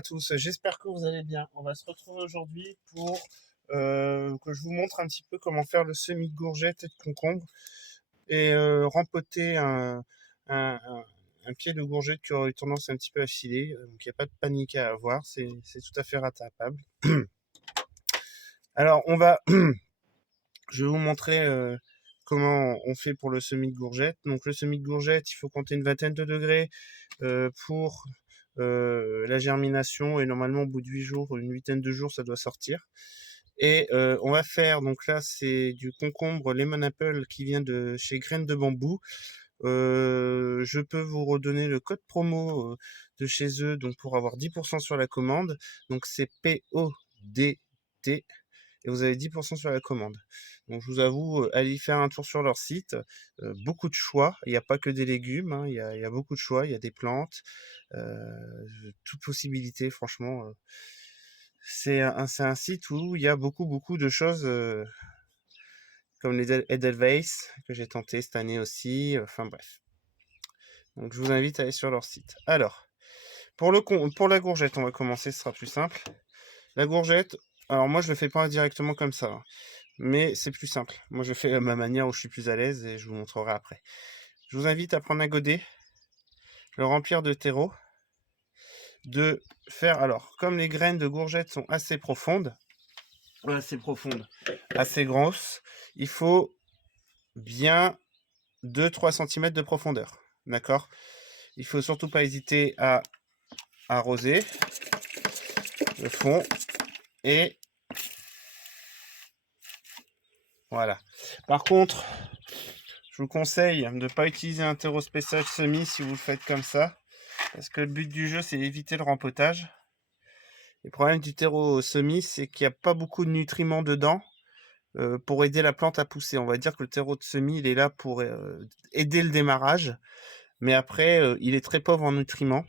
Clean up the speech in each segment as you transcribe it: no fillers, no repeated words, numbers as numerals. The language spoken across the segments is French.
à tous, j'espère que vous allez bien. On va se retrouver aujourd'hui pour que je vous montre un petit peu comment faire le semis de courgettes et de concombre et rempoter un- un pied de courgette qui aurait eu tendance un petit peu à filer. Donc il n'y a pas de panique à avoir, c'est tout à fait rattrapable. Alors je vais vous montrer comment on fait pour le semis de courgettes. Donc le semis de courgettes, il faut compter une vingtaine de degrés pour la germination, et normalement au bout de 8 jours, une huitaine de jours, ça doit sortir. Et on va faire, donc là c'est du concombre lemon apple qui vient de chez Graines de Bambou. Je peux vous redonner le code promo de chez eux, donc pour avoir 10% sur la commande. Donc c'est PODT et vous avez 10% sur la commande. Donc je vous avoue, allez y faire un tour sur leur site. Beaucoup de choix. Il n'y a pas que des légumes, hein. Il y a beaucoup de choix. Il y a des plantes, toute possibilité. Franchement, c'est un site où il y a beaucoup de choses, comme les Edelweiss que j'ai tenté cette année aussi. Enfin bref. Donc je vous invite à aller sur leur site. Alors, pour la courgette, on va commencer. Ce sera plus simple. La courgette. Alors moi, je le fais pas directement comme ça, hein. Mais c'est plus simple. Moi, je fais à ma manière où je suis plus à l'aise et je vous montrerai après. Je vous invite à prendre un godet, le remplir de terreau, de faire, alors, comme les graines de courgettes sont assez grosses, il faut bien 2-3 cm de profondeur. D'accord? Il faut surtout pas hésiter à arroser le fond et voilà. Par contre, je vous conseille de ne pas utiliser un terreau spécial semi si vous le faites comme ça, parce que le but du jeu, c'est d'éviter le rempotage. Le problème du terreau semi, c'est qu'il n'y a pas beaucoup de nutriments dedans pour aider la plante à pousser. On va dire que le terreau de semis, il est là pour aider le démarrage, mais après, il est très pauvre en nutriments.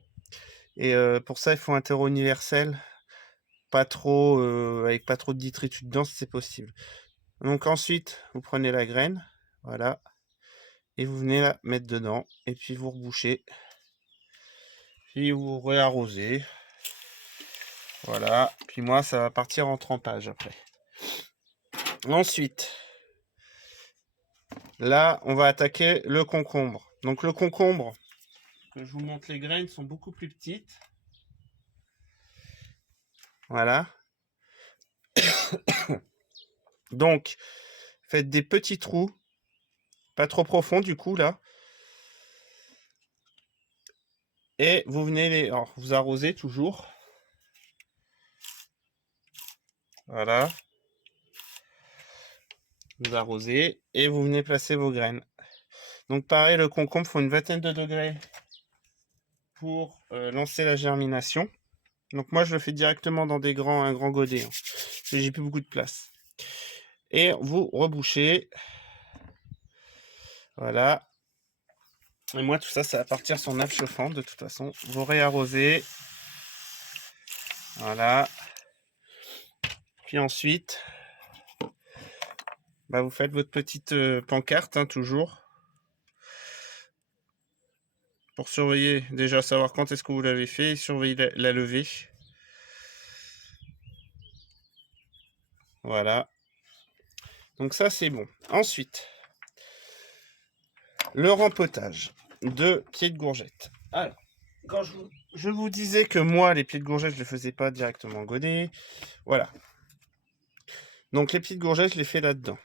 Et pour ça, il faut un terreau universel, pas trop, avec pas trop de détritus dedans si c'est possible. Donc ensuite, vous prenez la graine, voilà, et vous venez la mettre dedans, et puis vous rebouchez, puis vous réarrosez, voilà. Puis moi, ça va partir en trempage après. Ensuite, là, on va attaquer le concombre. Donc le concombre, que je vous montre, les graines sont beaucoup plus petites. Voilà. Donc, faites des petits trous, pas trop profonds du coup là. Et vous venez alors, vous arrosez toujours. Voilà. Vous arrosez et vous venez placer vos graines. Donc pareil, le concombre, faut une vingtaine de degrés pour lancer la germination. Donc moi, je le fais directement dans un grand godet, hein. J'ai plus beaucoup de place. Et vous rebouchez. Voilà. Et moi, tout ça, ça va partir sur nappe chauffante de toute façon. Vous réarrosez. Voilà. Puis ensuite, vous faites votre petite pancarte, hein, toujours. Pour surveiller, déjà savoir quand est-ce que vous l'avez fait et surveiller la levée. Voilà. Donc ça, c'est bon. Ensuite, le rempotage de pieds de courgette. Alors, quand je vous disais que moi, les pieds de courgette, je ne les faisais pas directement godet. Voilà. Donc les pieds de courgette, je les fais là-dedans.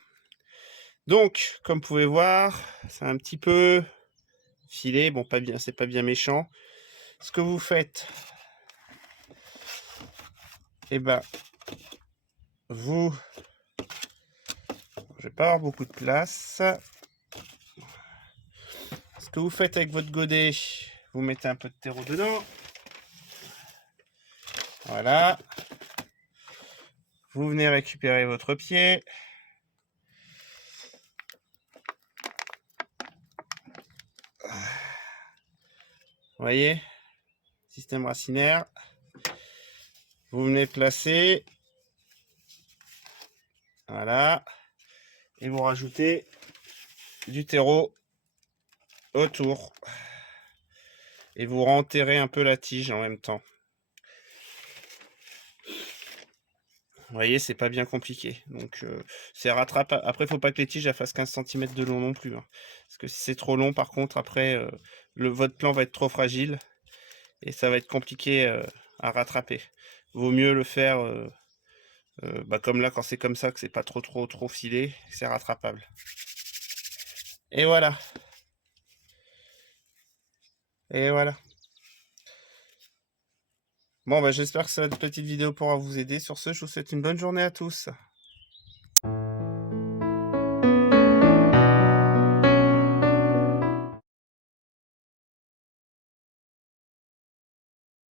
Donc, comme vous pouvez voir, c'est un petit peu filé. Bon, pas bien, c'est pas bien méchant. Ce que vous faites, eh ben, je vais pas avoir beaucoup de place. Ce que vous faites avec votre godet, vous mettez un peu de terreau dedans. Voilà. Vous venez récupérer votre pied. Vous voyez, système racinaire. Vous venez placer. Voilà. Et vous rajoutez du terreau autour. Et vous renterrez un peu la tige en même temps. Vous voyez, c'est pas bien compliqué. Donc, c'est rattrapable. Après, faut pas que les tiges elles fassent 15 centimètres de long non plus, hein. Parce que si c'est trop long, par contre, après, votre plan va être trop fragile et ça va être compliqué, à rattraper. Vaut mieux le faire, bah, comme là, quand c'est comme ça, que c'est pas trop filé, c'est rattrapable. Et voilà, et voilà. Bon, bah, j'espère que cette petite vidéo pourra vous aider. Sur ce, je vous souhaite une bonne journée à tous.